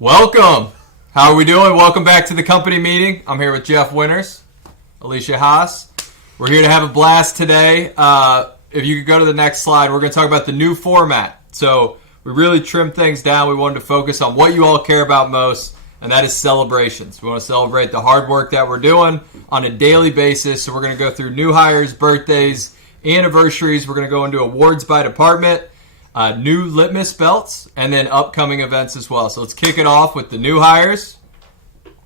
Welcome. How are we doing? Welcome back to the company meeting. I'm here with Jeff Winters, Alicia Haas. We're here to have a blast today. If you could go to the next slide, we're going to talk about the new format. So we really trimmed things down. We wanted to focus on what you all care about most, and that is celebrations. We want to celebrate the hard work that we're doing on a daily basis. So we're going to go through new hires, birthdays, anniversaries. We're going to go into awards by department, new litmus belts, and then upcoming events as well. So let's kick it off with the new hires.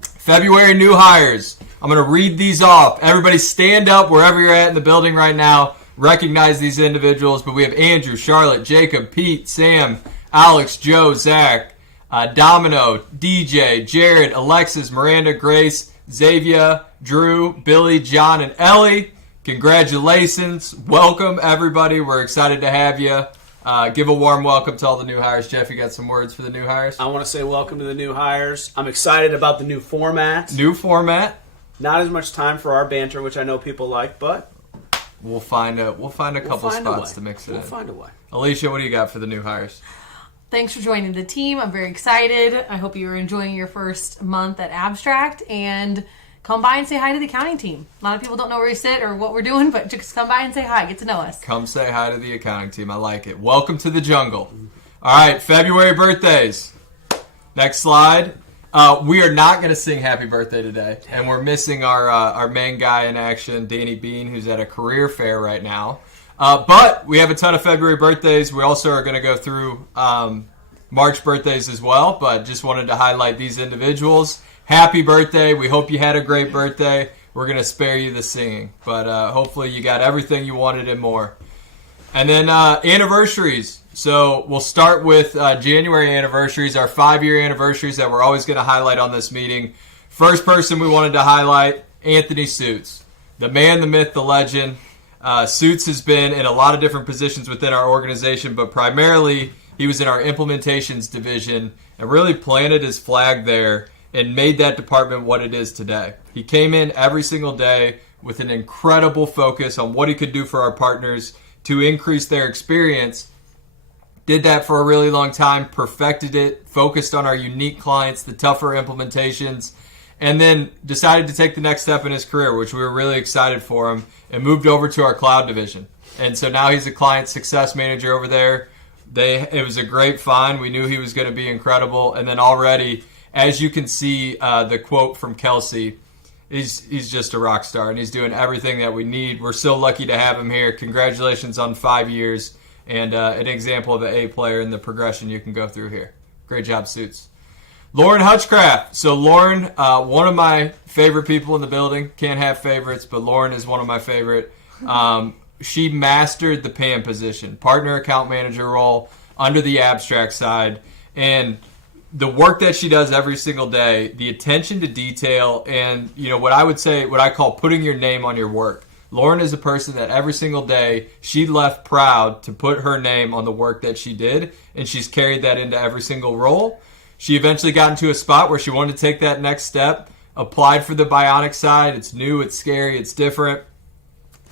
February new hires. I'm going to read these off. Everybody stand up wherever you're at in the building right now. Recognize these individuals. But we have Andrew, Charlotte, Jacob, Pete, Sam, Alex, Joe, Zach, Domino, DJ, Jared, Alexis, Miranda, Grace, Xavier, Drew, Billy, John, and Ellie. Congratulations. Welcome, everybody. We're excited to have you. Give a warm welcome to all the new hires. Jeff, you got some words for the new hires? I want to say welcome to the new hires. I'm excited about the new format. New format. Not as much time for our banter, which I know people like, but we'll find a couple spots to mix it in. We'll find a way. Alicia, what do you got for the new hires? Thanks for joining the team. I'm very excited. I hope you're enjoying your first month at Abstract, and come by and say hi to the accounting team. A lot of people don't know where we sit or what we're doing, but just come by and say hi. Get to know us. Come say hi to the accounting team. I like it. Welcome to the jungle. All right, February birthdays. Next slide. We are not going to sing happy birthday today, and we're missing our main guy in action, Danny Bean, who's at a career fair right now. But we have a ton of February birthdays. We also are going to go through March birthdays as well, but just wanted to highlight these individuals. Happy birthday. We hope you had a great birthday. We're going to spare you the singing, but hopefully you got everything you wanted and more. And then anniversaries. So we'll start with January anniversaries, our 5-year anniversaries that we're always going to highlight on this meeting. First person we wanted to highlight, Anthony Suits. The man, the myth, the legend. Suits has been in a lot of different positions within our organization, but primarily he was in our implementations division and really planted his flag there and made that department what it is today. He came in every single day with an incredible focus on what he could do for our partners to increase their experience. Did that for a really long time, perfected it, focused on our unique clients, the tougher implementations, and then decided to take the next step in his career, which we were really excited for him, and moved over to our cloud division. And so now he's a client success manager over there. It was a great find. We knew he was going to be incredible. And then already, as you can see, the quote from Kelsey, he's just a rock star, and he's doing everything that we need. We're so lucky to have him here. Congratulations on 5 years, and an example of an A player in the progression you can go through here. Great job, Suits. Lauren Hutchcraft. So Lauren, one of my favorite people in the building. Can't have favorites, but Lauren is one of my favorite. She mastered the PAM position, partner account manager role under the Abstract side, and the work that she does every single day, the attention to detail, and what I call putting your name on your work. Lauren is a person that every single day she left proud to put her name on the work that she did, and she's carried that into every single role. She eventually got into a spot where she wanted to take that next step, applied for the Bionic side. It's new, it's scary, it's different.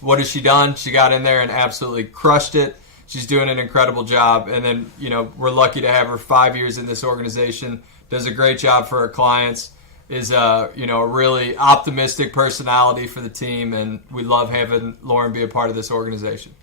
What has she done? She got in there and absolutely crushed it. She's doing an incredible job. And then, we're lucky to have her 5 years in this organization. Does a great job for her clients. Is a really optimistic personality for the team. And we love having Lauren be a part of this organization.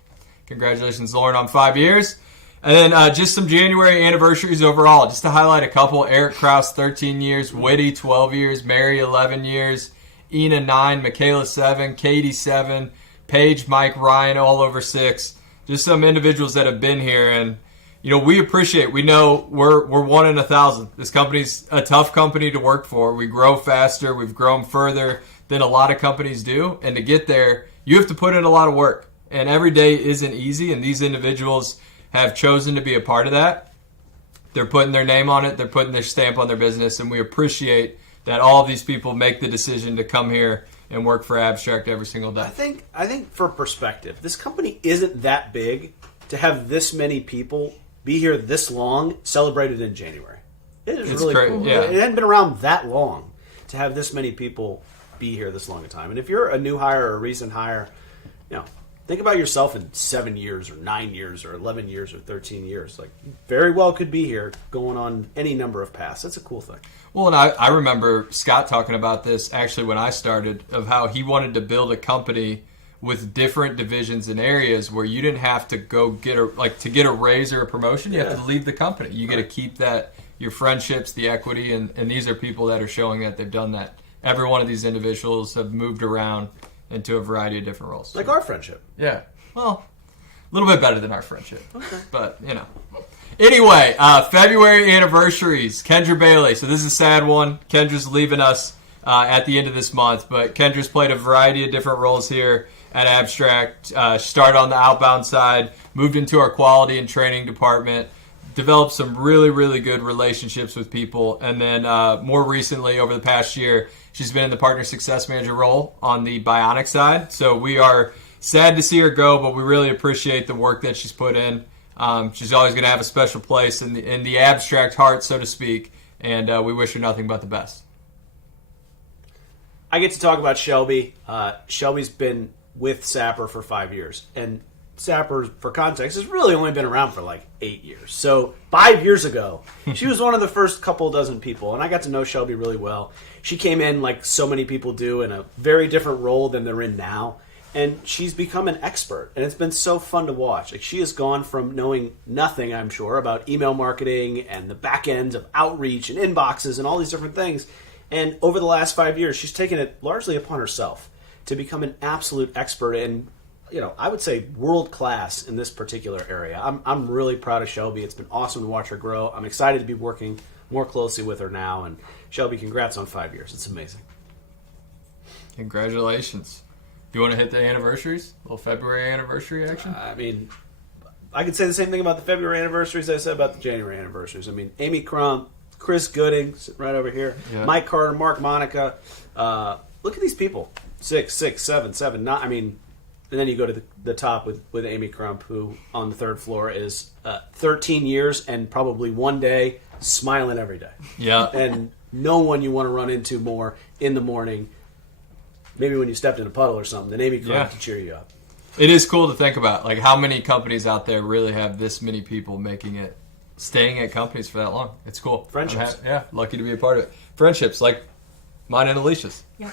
Congratulations, Lauren, on 5 years. And then just some January anniversaries overall. Just to highlight a couple. Eric Kraus, 13 years. Whitty, 12 years. Mary, 11 years. Ina, 9. Michaela, 7. Katie, 7. Paige, Mike, Ryan, all over 6. Just some individuals that have been here, and we appreciate. We know we're 1 in 1,000. This company's a tough company to work for. We grow faster. We've grown further than a lot of companies do, and to get there, you have to put in a lot of work. And every day isn't easy, and these individuals have chosen to be a part of that. They're putting their name on it. They're putting their stamp on their business, and we appreciate that all of these people make the decision to come here and work for Abstract every single day. I think for perspective, this company isn't that big to have this many people be here this long, celebrated in January. It's really great. Cool. Yeah. It hadn't been around that long to have this many people be here this long a time. And if you're a new hire or a recent hire, Think about yourself in 7 years or 9 years or 11 years or 13 years. Like, you very well could be here going on any number of paths. That's a cool thing. Well, and I remember Scott talking about this actually when I started, of how he wanted to build a company with different divisions and areas where you didn't have to go get to get a raise or a promotion. You have to leave the company. You get to keep that, your friendships, the equity, and these are people that are showing that they've done that. Every one of these individuals have moved around into a variety of different roles. Like our friendship. Yeah. Well, a little bit better than our friendship. Okay. But, Anyway, February anniversaries. Kendra Bailey. So this is a sad one. Kendra's leaving us at the end of this month. But Kendra's played a variety of different roles here at Abstract. Started on the outbound side. Moved into our quality and training department. Developed some really, really good relationships with people. And then more recently, over the past year, she's been in the partner success manager role on the Bionic side. So we are sad to see her go, but we really appreciate the work that she's put in. She's always going to have a special place in the Abstract heart, so to speak. And we wish her nothing but the best. I get to talk about Shelby. Shelby's been with Sapper for 5 years. And Sapper, for context, has really only been around for like 8 years. So 5 years ago, she was one of the first couple dozen people, and I got to know Shelby really well. She came in like so many people do in a very different role than they're in now, and she's become an expert, and it's been so fun to watch. Like, she has gone from knowing nothing, I'm sure, about email marketing and the back ends of outreach and inboxes and all these different things, and over the last 5 years, she's taken it largely upon herself to become an absolute expert in, I would say world class in this particular area. I'm really proud of Shelby. It's been awesome to watch her grow. I'm excited to be working more closely with her now. And Shelby, congrats on 5 years. It's amazing. Congratulations. Do you want to hit the anniversaries? A little February anniversary action? I could say the same thing about the February anniversaries as I said about the January anniversaries. Amy Crump, Chris Gooding, sitting right over here, yeah. Mike Carter, Mark Monica. Look at these people. 6, 7, 7, 9. And then you go to the top with Amy Crump, who on the third floor is 13 years and probably one day smiling every day. Yeah. And no one you want to run into more in the morning, maybe when you stepped in a puddle or something, than Amy Crump to cheer you up. It is cool to think about, like, how many companies out there really have this many people staying at companies for that long. It's cool. Friendships. Lucky to be a part of it. Friendships, like mine and Alicia's. Yeah.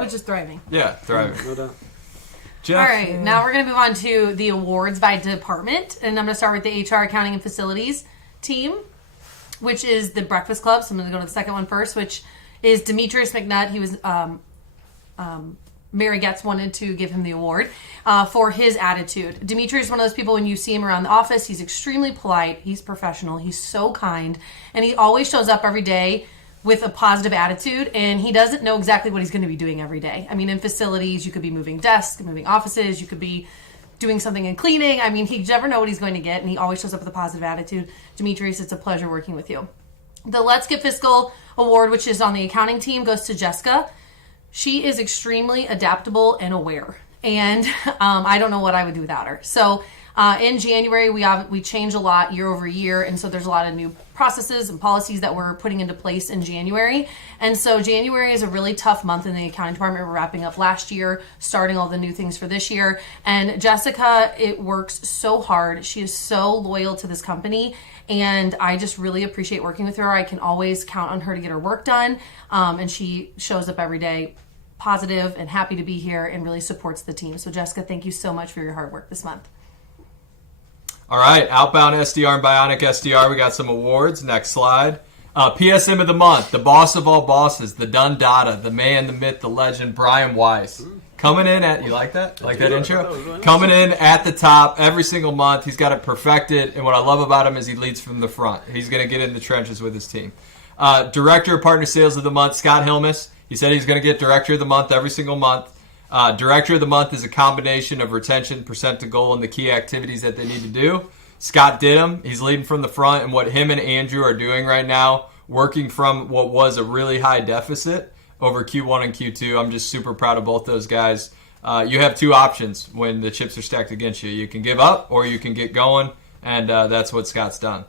Which is thriving. Yeah, thriving. No doubt. Jeff. All right, now we're going to move on to the awards by department, and I'm going to start with the HR, Accounting, and Facilities team, which is the Breakfast Club. So I'm going to go to the second one first, which is Demetrius McNutt. He was Mary Getz wanted to give him the award for his attitude. Demetrius is one of those people, when you see him around the office, he's extremely polite, he's professional, he's so kind, and he always shows up every day with a positive attitude, and he doesn't know exactly what he's going to be doing every day. In facilities, you could be moving desks, moving offices, you could be doing something in cleaning. You never know what he's going to get, and he always shows up with a positive attitude. Demetrius, it's a pleasure working with you. The Let's Get Fiscal award, which is on the accounting team, goes to Jessica. She is extremely adaptable and aware, and I don't know what I would do without her. So in January, we changed a lot year over year, and so there's a lot of new processes and policies that we're putting into place in January. And so January is a really tough month in the accounting department. We're wrapping up last year, starting all the new things for this year. And Jessica, it works so hard. She is so loyal to this company, and I just really appreciate working with her. I can always count on her to get her work done, and she shows up every day positive and happy to be here and really supports the team. So Jessica, thank you so much for your hard work this month. All right, Outbound SDR and Bionic SDR, we got some awards. Next slide. PSM of the month, the boss of all bosses, the Dun Dada, the man, the myth, the legend, Brian Weiss. Coming in at, you like that? Like that intro? Coming in at the top every single month. He's got it perfected, and what I love about him is he leads from the front. He's going to get in the trenches with his team. Director of Partner Sales of the month, Scott Hilmes. He said he's going to get Director of the month every single month. Director of the month is a combination of retention, percent to goal, and the key activities that they need to do. Scott did them. He's leading from the front, and what him and Andrew are doing right now, working from what was a really high deficit over Q1 and Q2. I'm just super proud of both those guys. You have two options when the chips are stacked against you. You can give up or you can get going, and that's what Scott's done.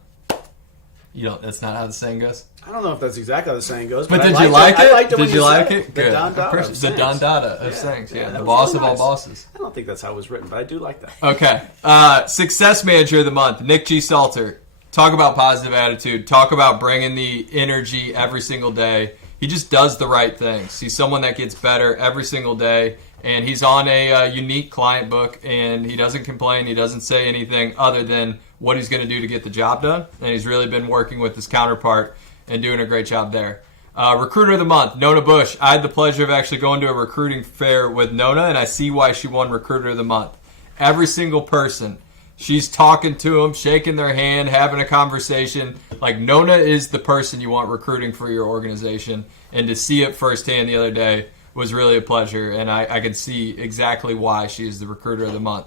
That's not how the saying goes? I don't know if that's exactly how the saying goes, But I did you like I liked it? when Did you like said it? The Good. Don Dada. of The Saints. Don Dada of Saints. Yeah, that the was boss really of all nice. bosses. I don't think that's how it was written, but I do like that. Okay. Success Manager of the Month, Nick G. Salter. Talk about positive attitude. Talk about bringing the energy every single day. He just does the right things. He's someone that gets better every single day, and he's on a unique client book, and he doesn't complain. He doesn't say anything other than what he's going to do to get the job done, and he's really been working with his counterpart and doing a great job there. Recruiter of the Month, Nona Bush. I had the pleasure of actually going to a recruiting fair with Nona, and I see why she won Recruiter of the Month. Every single person, she's talking to them, shaking their hand, having a conversation. Like, Nona is the person you want recruiting for your organization, and to see it firsthand the other day was really a pleasure, and I can see exactly why she is the Recruiter of the Month.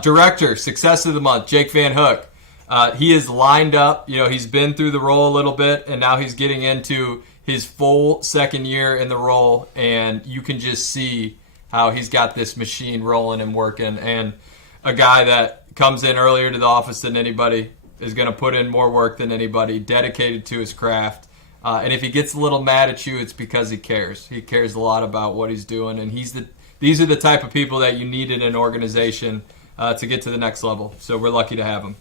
Director, Success of the Month, Jake Van Hook. He is lined up. He's been through the role a little bit, and now he's getting into his full second year in the role, and you can just see how he's got this machine rolling and working. And a guy that comes in earlier to the office than anybody is going to put in more work than anybody, dedicated to his craft. And if he gets a little mad at you, it's because he cares. He cares a lot about what he's doing, and these are the type of people that you need in an organization to get to the next level. So we're lucky to have him.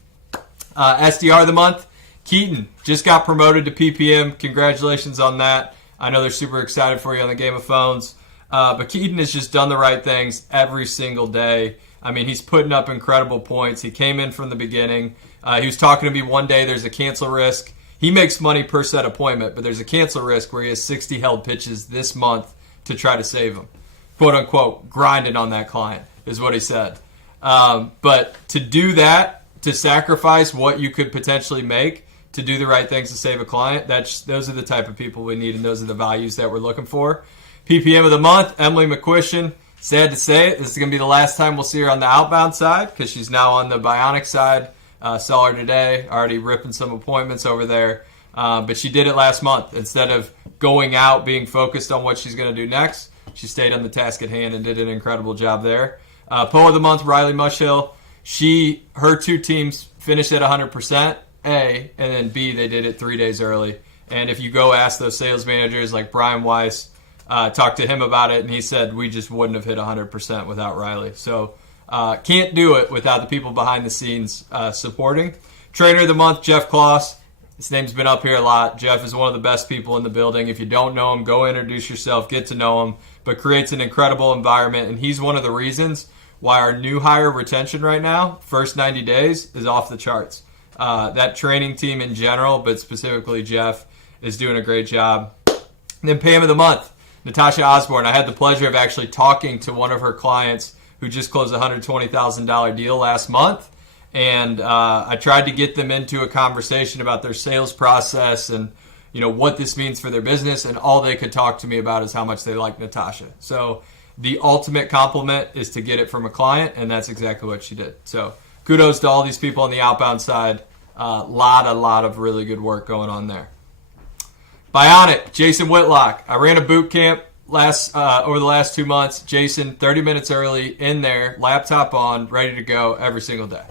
SDR of the Month, Keaton. Just got promoted to PPM. Congratulations on that. I know they're super excited for you on the Game of Phones. But Keaton has just done the right things every single day. I mean, he's putting up incredible points. He came in from the beginning. He was talking to me one day. There's a cancel risk. He makes money per set appointment, but there's a cancel risk where he has 60 held pitches this month to try to save him. Quote, unquote, grinding on that client is what he said. But to do that, to sacrifice what you could potentially make to do the right things to save a client, those are the type of people we need, and those are the values that we're looking for. PPM of the Month, Emily McQuistion. Sad to say it, this is going to be the last time we'll see her on the outbound side because she's now on the Bionic side. Saw her today, already ripping some appointments over there. But she did it last month. Instead of going out, being focused on what she's going to do next, she stayed on the task at hand and did an incredible job there. PO of the Month, Riley Mushhill. Her two teams finished at 100%, A, and then B, they did it 3 days early. And if you go ask those sales managers like Brian Weiss, talk to him about it, and he said we just wouldn't have hit 100% without Riley. So can't do it without the people behind the scenes supporting. Trainer of the Month, Jeff Kloss. His name's been up here a lot. Jeff is one of the best people in the building. If you don't know him, go introduce yourself, get to know him, but creates an incredible environment, and he's one of the reasons why our new hire retention right now, first 90 days, is off the charts. That training team in general, but specifically Jeff, is doing a great job. And then Pam of the Month, Natasha Osborne. I had the pleasure of actually talking to one of her clients who just closed a $120,000 deal last month. And I tried to get them into a conversation about their sales process and what this means for their business. And all they could talk to me about is how much they like Natasha. So the ultimate compliment is to get it from a client, and that's exactly what she did. So kudos to all these people on the outbound side. A lot of really good work going on there. Bionic, Jason Whitlock. I ran a boot camp over the last 2 months. Jason, 30 minutes early, in there, laptop on, ready to go every single day.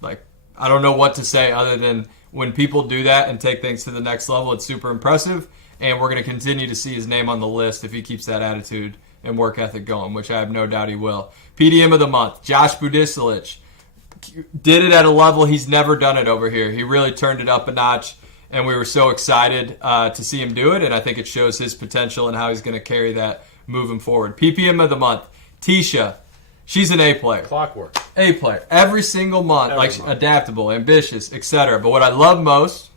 Like, I don't know what to say other than when people do that and take things to the next level, it's super impressive, and we're going to continue to see his name on the list if he keeps that attitude and work ethic going, which I have no doubt he will. PDM of the Month, Josh Budisilich. Did it at a level he's never done it over here. He really turned it up a notch, and we were so excited to see him do it, and I think it shows his potential and how he's going to carry that moving forward. PPM of the Month, Tisha. She's an A player. Clockwork. A player. Every single month. Adaptable, ambitious, etc. But what I love most,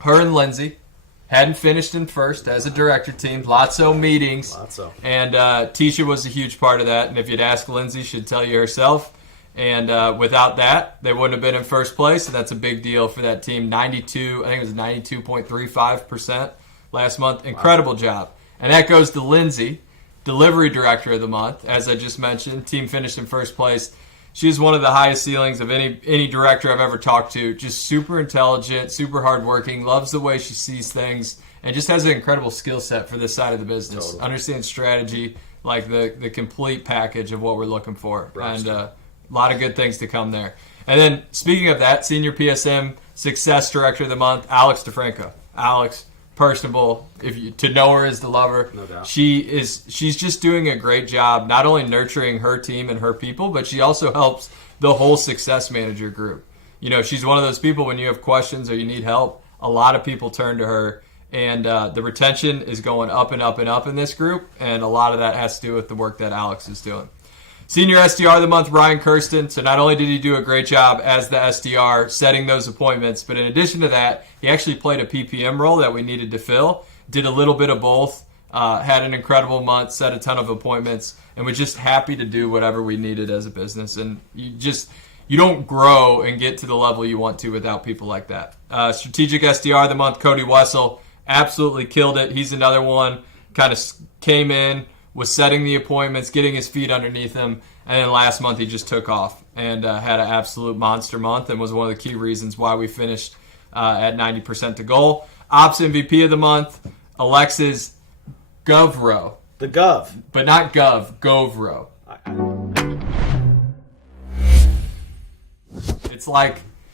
her and Lindsay hadn't finished in first as a director team. Lots of meetings. And Tisha was a huge part of that. And if you'd ask Lindsay, she'd tell you herself. And without that, they wouldn't have been in first place. And that's a big deal for that team. I think it was 92.35% last month. Incredible job. And that goes to Lindsay, Delivery Director of the Month. As I just mentioned, team finished in first place. She's one of the highest ceilings of any director I've ever talked to. Just super intelligent, super hardworking, loves the way she sees things, and just has an incredible skill set for this side of the business. Totally. Understands strategy, like the complete package of what we're looking for. And a lot of good things to come there. And then, speaking of that, Senior PSM Success Director of the Month, Alex DeFranco. Alex, personable. To know her is to love her. No doubt. She's just doing a great job, not only nurturing her team and her people, but she also helps the whole success manager group. She's one of those people when you have questions or you need help, a lot of people turn to her, and the retention is going up and up and up in this group, and a lot of that has to do with the work that Alex is doing. Senior SDR of the month, Ryan Kirsten. So not only did he do a great job as the SDR setting those appointments, but in addition to that, he actually played a PPM role that we needed to fill, did a little bit of both, had an incredible month, set a ton of appointments, and was just happy to do whatever we needed as a business. And you don't grow and get to the level you want to without people like that. Strategic SDR of the month, Cody Wessel, absolutely killed it. He's another one, kind of came in, was setting the appointments, getting his feet underneath him, and then last month he just took off and had an absolute monster month and was one of the key reasons why we finished at 90% to goal. Ops MVP of the month, Alexis Govro. The Gov. But not Gov, Govro.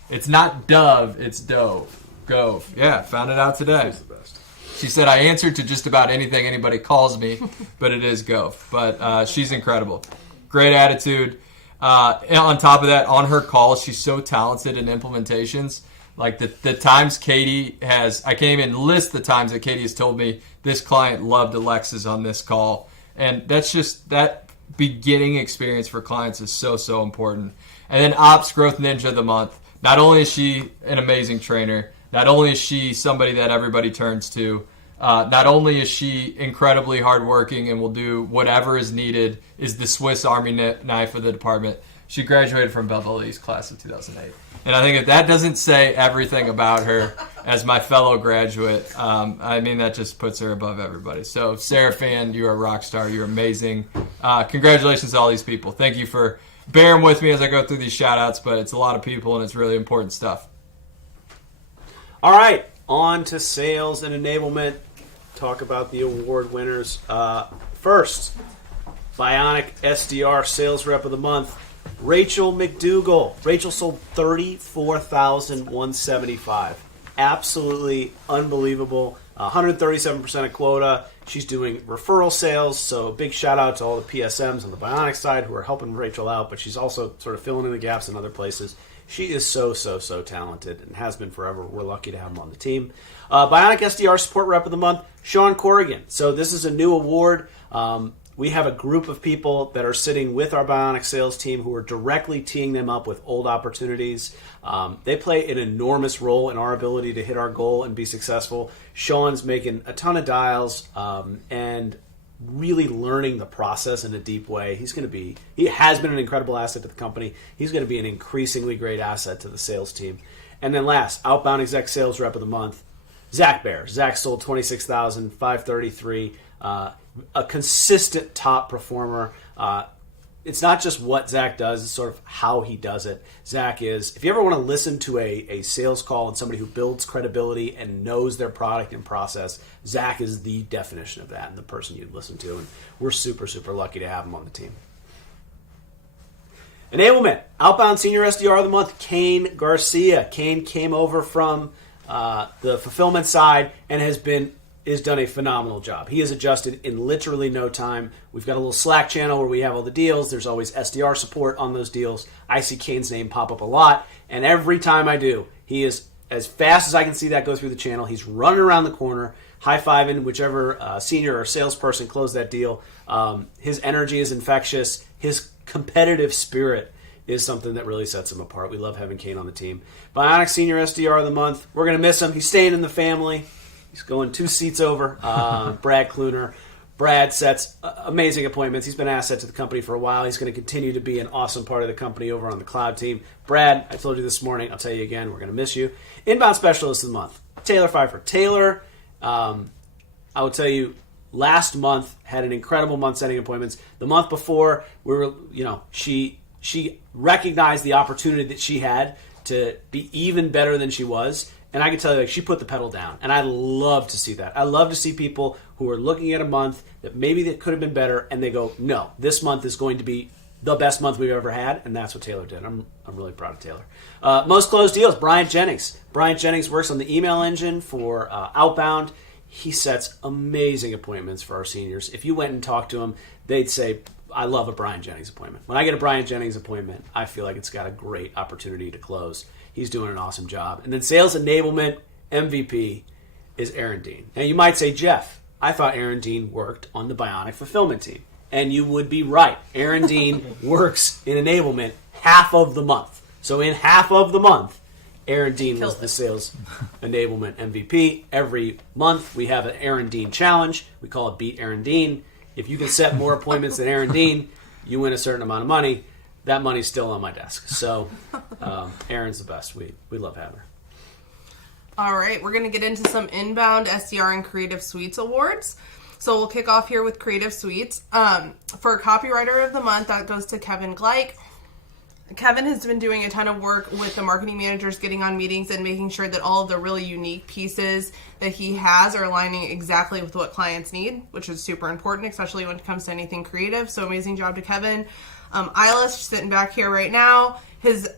It's not Dove, it's Dove. Gove. Yeah, found it out today. She's the best. She said, I answer to just about anything anybody calls me, but it is Gove. But she's incredible. Great attitude. On top of that, on her calls, she's so talented in implementations. Like the times Katie has, I can't even list the times that Katie has told me this client loved Alexis on this call. And that's just, that beginning experience for clients is so, so important. And then Ops Growth Ninja of the month. Not only is she an amazing trainer, not only is she somebody that everybody turns to, not only is she incredibly hardworking and will do whatever is needed, is the Swiss Army knife of the department. She graduated from Belleville East class of 2008. And I think if that doesn't say everything about her as my fellow graduate, that just puts her above everybody. So Sarah Fan, you're a rock star. You're amazing. Congratulations to all these people. Thank you for bearing with me as I go through these shout-outs, but it's a lot of people and it's really important stuff. All right, on to sales and enablement. Talk about the award winners. First, Bionic SDR Sales Rep of the Month, Rachel McDougall. Rachel sold $34,175. Absolutely unbelievable. 137% of quota. She's doing referral sales, so big shout out to all the PSMs on the Bionic side who are helping Rachel out, but she's also sort of filling in the gaps in other places. She is so talented and has been forever. We're lucky to have him on the team. Bionic SDR Support Rep of the Month, Sean Corrigan. So this is a new award. We have a group of people that are sitting with our Bionic sales team who are directly teeing them up with old opportunities. They play an enormous role in our ability to hit our goal and be successful. Sean's making a ton of dials and really learning the process in a deep way. He has been an incredible asset to the company. He's going to be an increasingly great asset to the sales team. And then last, Outbound Exec Sales Rep of the Month, Zach Bear. Zach sold $26,533. A consistent top performer. It's not just what Zach does, it's sort of how he does it. Zach is, if you ever want to listen to a sales call and somebody who builds credibility and knows their product and process, Zach is the definition of that and the person you'd listen to. And we're super lucky to have him on the team. Enablement, Outbound Senior SDR of the Month, Kane Garcia. Kane came over from the fulfillment side and has done a phenomenal job. He has adjusted in literally no time. We've got a little Slack channel where we have all the deals. There's always SDR support on those deals. I see Kane's name pop up a lot, and every time I do, he is, as fast as I can see that go through the channel, he's running around the corner, high-fiving whichever senior or salesperson closed that deal. His energy is infectious. His competitive spirit is something that really sets him apart. We love having Kane on the team. Bionic Senior SDR of the Month. We're going to miss him. He's staying in the family. He's going 2 seats over. Brad Kluner. Brad sets amazing appointments. He's been an asset to the company for a while. He's going to continue to be an awesome part of the company over on the cloud team. Brad, I told you this morning. I'll tell you again. We're going to miss you. Inbound Specialist of the Month, Taylor Pfeiffer. Taylor, I will tell you, last month had an incredible month setting appointments. The month before, she recognized the opportunity that she had to be even better than she was. And I can tell you, she put the pedal down. And I love to see that. I love to see people who are looking at a month that maybe that could have been better, and they go, no, this month is going to be the best month we've ever had. And that's what Taylor did. I'm really proud of Taylor. Most closed deals, Brian Jennings. Brian Jennings works on the email engine for Outbound. he sets amazing appointments for our seniors. If you went and talked to him, they'd say, I love a Brian Jennings appointment. When I get a Brian Jennings appointment, I feel like it's got a great opportunity to close. He's doing an awesome job. And then sales enablement MVP is Aaron Dean. Now you might say, Jeff, I thought Aaron Dean worked on the Bionic fulfillment team. And you would be right. Aaron Dean works in enablement half of the month. So in half of the month, Aaron Dean was the sales enablement MVP. Every month we have an Aaron Dean challenge. We call it Beat Aaron Dean. If you can set more appointments than Aaron Dean, you win a certain amount of money. That money's still on my desk. So Aaron's the best. We love having her. All right, we're going to get into some inbound SDR and Creative Suites awards. So we'll kick off here with Creative Suites. For Copywriter of the Month, that goes to Kevin Gleich. Kevin has been doing a ton of work with the marketing managers, getting on meetings and making sure that all of the really unique pieces that he has are aligning exactly with what clients need, which is super important, especially when it comes to anything creative. So amazing job to Kevin. Isla, sitting back here right now,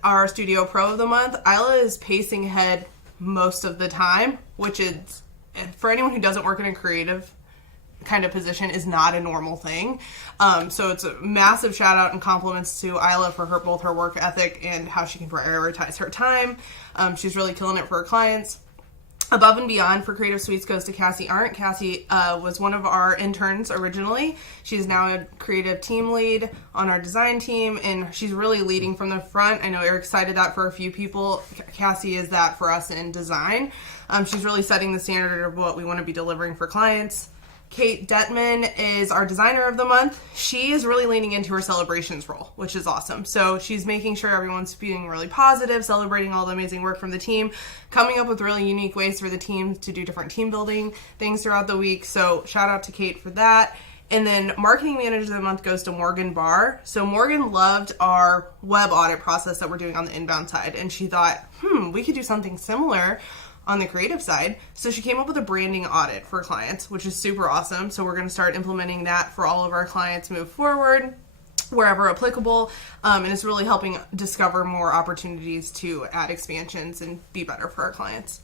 our Studio Pro of the Month. Isla is pacing ahead most of the time, which is, for anyone who doesn't work in a creative kind of position, is not a normal thing. So it's a massive shout out and compliments to Isla for both her work ethic and how she can prioritize her time. She's really killing it for her clients. Above and Beyond for Creative Suites goes to Cassie Arndt. Cassie was one of our interns originally. She's now a creative team lead on our design team, and she's really leading from the front. I know Eric cited that for a few people. Cassie is that for us in design. She's really setting the standard of what we want to be delivering for clients. Kate Detman is our Designer of the Month. She is really leaning into her celebrations role, which is awesome. So she's making sure everyone's being really positive, celebrating all the amazing work from the team, coming up with really unique ways for the team to do different team building things throughout the week. So shout out to Kate for that. And then Marketing Manager of the Month goes to Morgan Barr. So Morgan loved our web audit process that we're doing on the inbound side. And she thought, we could do something similar on the creative side. So she came up with a branding audit for clients, which is super awesome. So we're going to start implementing that for all of our clients move forward, wherever applicable. And it's really helping discover more opportunities to add expansions and be better for our clients.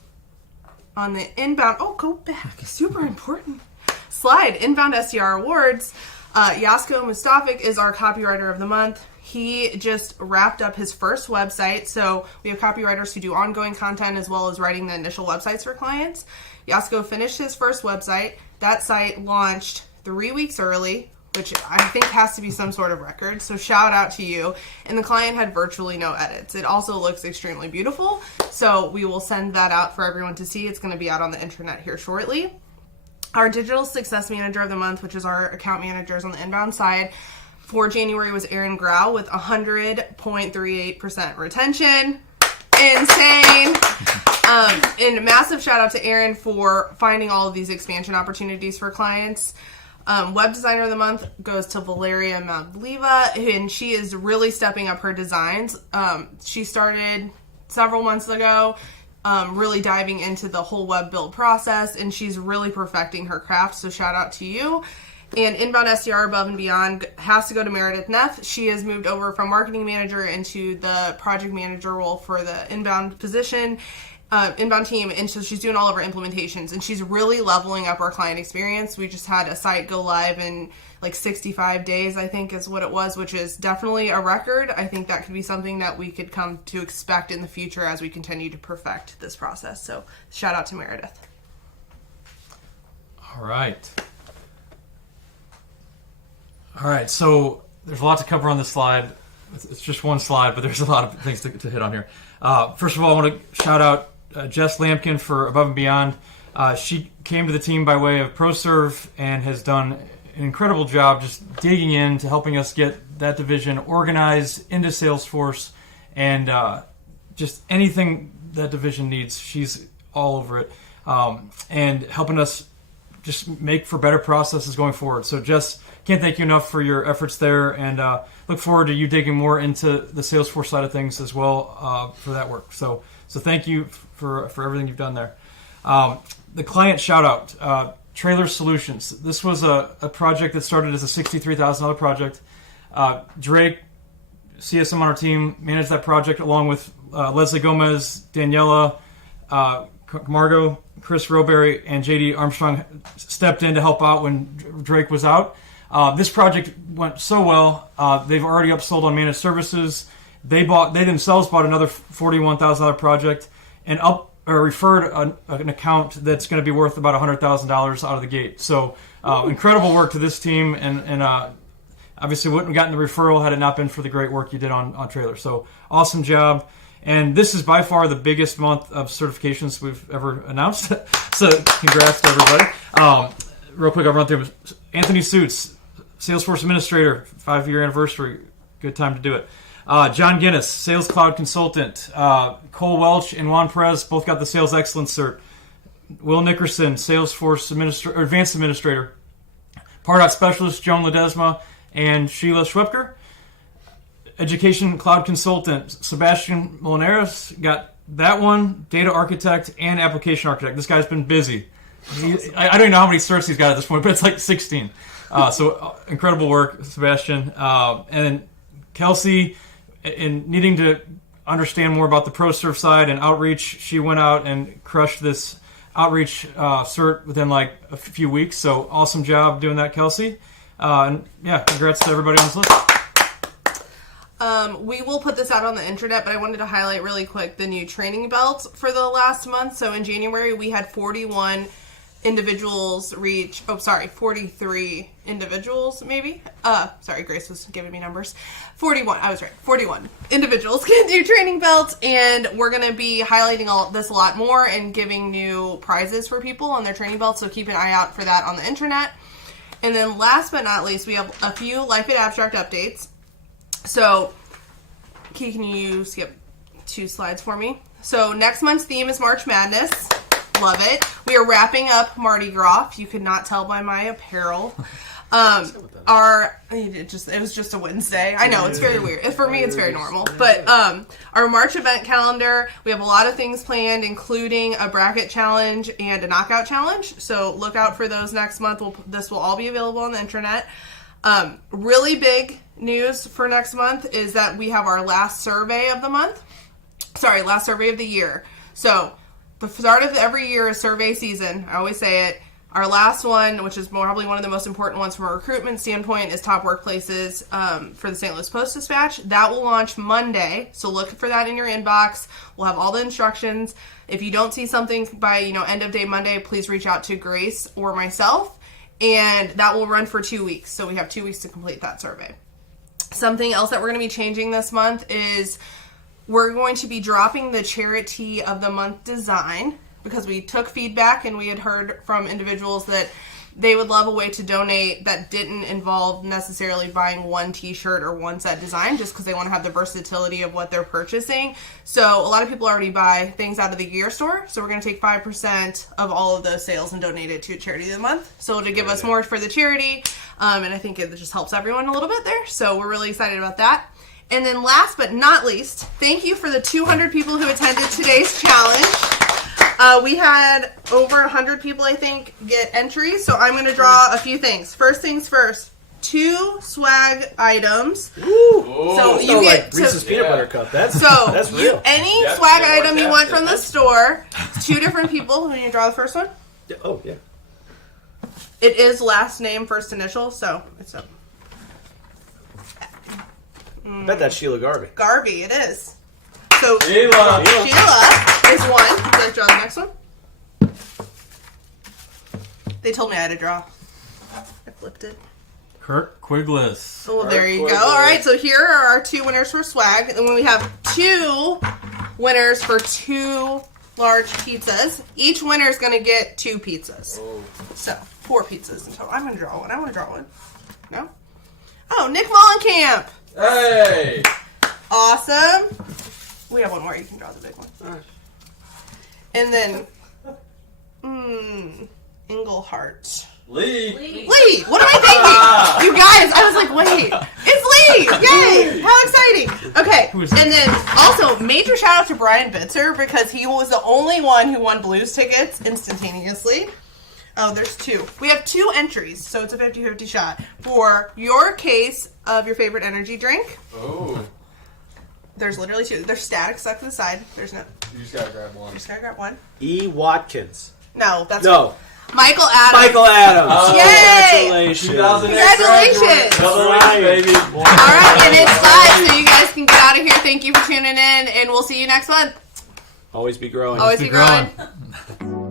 On the inbound, go back, super important slide, inbound SDR awards. Yasko Mustafik is our Copywriter of the Month. He just wrapped up his first website. So we have copywriters who do ongoing content as well as writing the initial websites for clients. Yasko finished his first website. That site launched 3 weeks early, which I think has to be some sort of record. So shout out to you. And the client had virtually no edits. It also looks extremely beautiful. So we will send that out for everyone to see. It's going to be out on the internet here shortly. Our Digital Success Manager of the Month, which is our account managers on the inbound side, for January was Aaron Grau with 100.38% retention. Insane. And a massive shout out to Aaron for finding all of these expansion opportunities for clients. Web Designer of the Month goes to Valeria Mavleva, and she is really stepping up her designs. She started several months ago, really diving into the whole web build process, and she's really perfecting her craft, so shout out to you. And Inbound SDR Above and Beyond has to go to Meredith Neff. She has moved over from marketing manager into the project manager role for the inbound position, inbound team. And so she's doing all of our implementations, and she's really leveling up our client experience. We just had a site go live in like 65 days, I think is what it was, which is definitely a record. I think that could be something that we could come to expect in the future as we continue to perfect this process. So shout out to Meredith. All right, so there's a lot to cover on this slide. It's just one slide, but there's a lot of things to hit on here. First of all, I want to shout out Jess Lampkin for Above and Beyond. She came to the team by way of ProServe and has done an incredible job just digging into helping us get that division organized into Salesforce, and just anything that division needs, she's all over it, and helping us just make for better processes going forward. So Jess, can't thank you enough for your efforts there, and look forward to you digging more into the Salesforce side of things as well for that work. So thank you for everything you've done there. The client shout out, Trailer Solutions. This was a project that started as a $63,000 project. Drake, CSM on our team, managed that project along with Leslie Gomez, Daniela, Margot, Chris Roberry, and JD Armstrong stepped in to help out when Drake was out. This project went so well. They've already upsold on managed services. They themselves bought another $41,000 project and referred an account that's going to be worth about $100,000 out of the gate. So incredible work to this team, and obviously wouldn't have gotten the referral had it not been for the great work you did on trailer. So awesome job. And this is by far the biggest month of certifications we've ever announced. So congrats to everybody. Real quick, I'll run through them. Anthony Suits, Salesforce Administrator, 5-year anniversary. Good time to do it. John Guinness, Sales Cloud Consultant. Cole Welch and Juan Perez both got the Sales Excellence Cert. Will Nickerson, Salesforce Advanced Administrator. Pardot Specialist, Joan Ledesma and Sheila Schwepker. Education Cloud Consultant, Sebastian Molinares got that one. Data Architect and Application Architect. This guy's been busy. I don't even know how many certs he's got at this point, but it's like 16. So incredible work, Sebastian. And then Kelsey, in needing to understand more about the ProServe side and outreach, she went out and crushed this outreach cert within like a few weeks. So awesome job doing that, Kelsey. And yeah, congrats to everybody on this list. We will put this out on the intranet, but I wanted to highlight really quick the new training belt for the last month. So in January, we had 41 individuals reach, 43 individuals maybe. Sorry, Grace was giving me numbers. 41, I was right. 41 individuals get new training belts, and we're going to be highlighting all this a lot more and giving new prizes for people on their training belts, so keep an eye out for that on the intranet. And then last but not least, we have a few Life at Abstract updates. So, Key, can you skip 2 slides for me? So, next month's theme is March Madness. Love it. We are wrapping up Mardi Gras. If you could not tell by my apparel. It was just a Wednesday. I know, it's very weird. For me, it's very normal. But our March event calendar, we have a lot of things planned, including a bracket challenge and a knockout challenge. So look out for those next month. This will all be available on the intranet. Really big news for next month is that we have our last survey of the month. Last survey of the year. So the start of every year is survey season. I always say it. Our last one, which is probably one of the most important ones from a recruitment standpoint, is top workplaces for the St. Louis Post-Dispatch. That will launch Monday, so look for that in your inbox. We'll have all the instructions. If you don't see something by end of day Monday, please reach out to Grace or myself, and that will run for 2 weeks. So we have 2 weeks to complete that survey. Something else that we're going to be changing this month is we're going to be dropping the Charity of the Month design, because we took feedback and we had heard from individuals that they would love a way to donate that didn't involve necessarily buying one t-shirt or one set design, just because they want to have the versatility of what they're purchasing. So a lot of people already buy things out of the gear store, so we're going to take 5% of all of those sales and donate it to Charity of the Month, so to give us more for the charity, and I think it just helps everyone a little bit there, so we're really excited about that. And then last but not least, thank you for the 200 people who attended today's challenge. We had over 100 people, I think, get entries, so I'm going to draw a few things. First things first, 2 swag items. Ooh. So you get Reese's peanut butter cup. That's real. Any swag item you want from the store. 2 different people. Can you draw the first one? Oh, yeah. It is last name, first initial, so it's a... I bet that's Sheila Garvey. Garvey, it is. So Sheila is one. Let's draw the next one. They told me I had to draw. I flipped it. Kirk Quigless. Oh, there you go. All right, so here are our 2 winners for swag. And when we have 2 winners for 2 large pizzas, each winner is going to get 2 pizzas. Oh. So 4 pizzas in total. I'm going to draw one. I want to draw one. No? Oh, Nick Vollenkamp. Hey! Awesome. We have one more. You can draw the big one. And then, Englehart. Lee! What am I thinking? You guys, I was like, wait. It's Lee! Yay! How exciting. Okay, and then also, major shout out to Brian Bitzer, because he was the only one who won Blues tickets instantaneously. Oh, there's 2. We have 2 entries, so it's a 50-50 shot for your case of your favorite energy drink. Oh. There's literally 2. They're static, stuck to the side. There's You just gotta grab one. Just gotta grab one. E. Watkins. No, that's No. Michael Adams. Michael Adams. Yay! Congratulations. 2008 Congratulations. Double That's right. H, baby. All right, and it's live, so you guys can get out of here. Thank you for tuning in, and we'll see you next month. Always be growing. Always be be growing. growing.